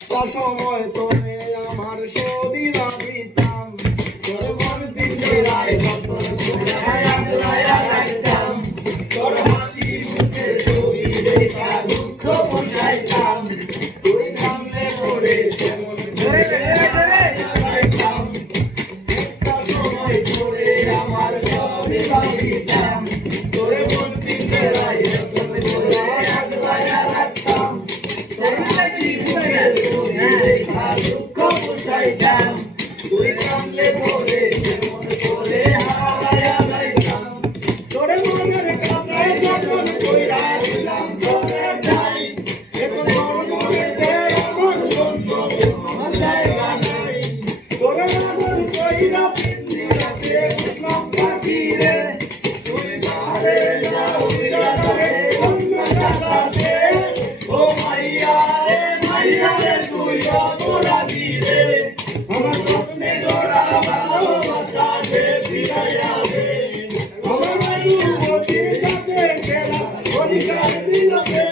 সময় তোরে আমার ছবি ভাবিতাম, তোর মন পিঞ্জরায় যতন করে আগলায়া রাখতাম, তোর হাসি মুখের ছবি দেখা দুঃখ বসাইতাম, তুই কামলে পড়ে যেমন করে রাখতাম, একটা সময় তোরে আমার ছবি ভাবিতাম, তোর মন পিঞ্জরায় যতন করে আগলায়া রাখতাম, তোর হাসি মুখের দুঃখ বুঝাইতাম, তুই কামলে পড়ে যেমন করে হারাইয়া যাইতাম, তোরে মনের কাছে যখন কইরা দিলাম তোরে ঠাই, এখন তোর মনেতে আমার জন্য কোনো জায়গা নাই, তোরে আদর কইরা পিঞ্জিরাতে বুঝলাম পাখি রে, তুই যারে যা উইরা যারে অন্য কাটাতে, ও মাইয়া রে তুই অপরাধী রে, আমার স্বপ্নে গড়া ভালোবাসা যে ফিরাইয়া দে, আমার অনুভূতির সাথে খেলা অধিকার দিল রে,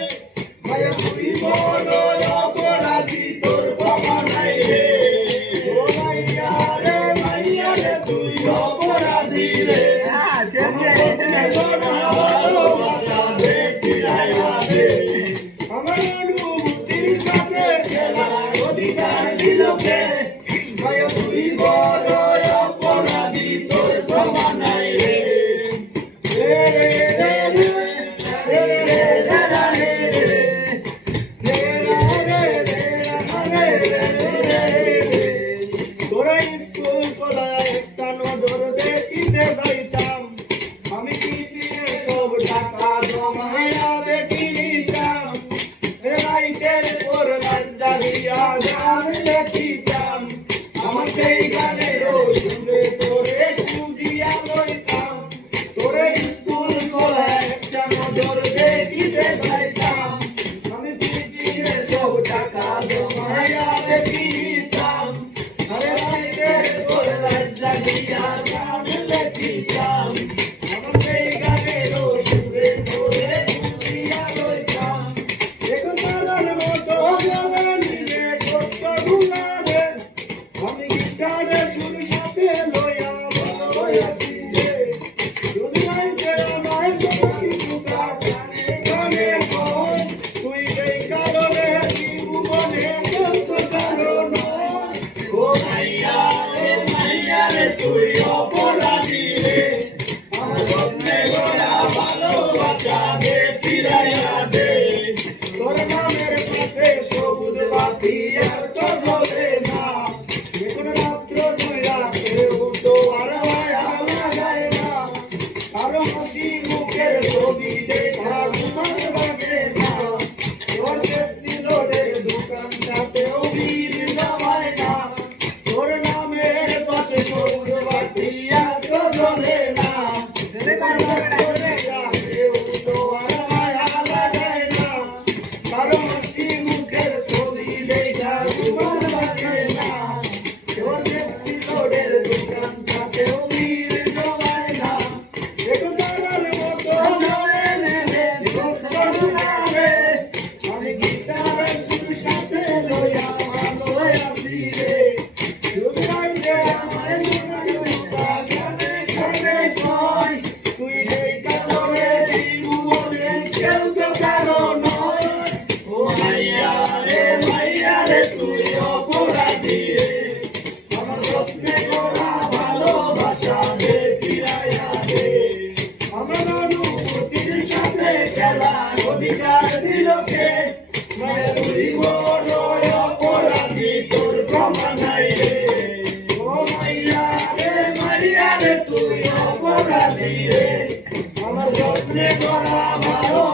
মায়া তুই বড় অপরাধী তোর ক্ষমা নাই রে, ও মাইয়া রে তুই অপরাধী রে, আমার স্বপ্নে গড়া ভালোবাসা যে ফিরাইয়া দে, আমার অনুভূতির সাথে খেলা অধিকার দিল রে, মায়া তুই বড় অপরাধী তোর ক্ষমা নাই রে, রে রে রে রে রে রে তোরা স্কুল খোলায় একটা নজর দেখিতে যাইতাম, আমি টিফিনে সব টাকা জমাইয়া দেখি নিতাম, রাইতের পর রাত জাগিয়া গান দেখিতাম, আমার সেই গানেরও সুরে তোরে খুঁজিয়া লইতাম, তোরে স্কুল খোলায় একটা নজর দেখিতে যাইতাম, আমি টিফিনে সব টাকা জমাইয়া দেখি নিতাম, আরে রাইতের পর রাত জাগিয়া গান দেখিতাম, আমার সেই গানেরও সুরে তোরে খুঁজিয়া লইতাম, এখন তারার মতো গেলে নিজে কষ্ট গুণারে, আমি গিটারে সুর সাথে লইয়া লইয়াছি রে, যদি আইতে আমায় তোমাকে টুকা গানে গানে কয়, তুই এই কারণে জীবনে কত কারণ, ও মাইয়া রে তুই অপরাধী রে, আমার স্বপ্নে গড়া ভালোবাসা দে ফিরাইয়া দে, তোর নামের কাছে সবুজ বাতি আর তো জ্বলে না, এখন রাত্র ধরা কেউ তো আর মায়া লাগায় না, কারো হাসি মুখের ছবি দেখা ঘুমার বাজে না, তোর পেপসি রোডের দোকানটাতেও ভিড় জমায় না, তোর নামের পাশে সবুজ বাতি আর তো জ্বলে না, কেউ তো আর মায়া লাগায় না, কারো হাসি মুখের ছবি দেখা ঘুমার বাজে না, তোর পেপসি রোডের দোকানটাতেও ভিড় জমায় না, এখন তারার মতো জ্বলে নেবে কষ্ট গুণারে, আমি গিটার সুর সাথে লইয়া লইয়াছি রে, যদি আইতে আমায় টুকা গানে গানে কয়, তুই এই কারণে জীবনে কেউ তো কারো নয়, ও মাইয়া রে তুই অপরাধী রে, আমার স্বপ্নে গড়া ভালোবাসা দে ফিরাইয়া দে, আমার অনুভূতির সাথে খেলার অধিকার দিল কে, মায়া তুই বড় অপরাধী তোর ক্ষমা নাই রে, ও মাইয়া রে তুই অপরাধী রে, আমার স্বপ্নে গড়া ভালো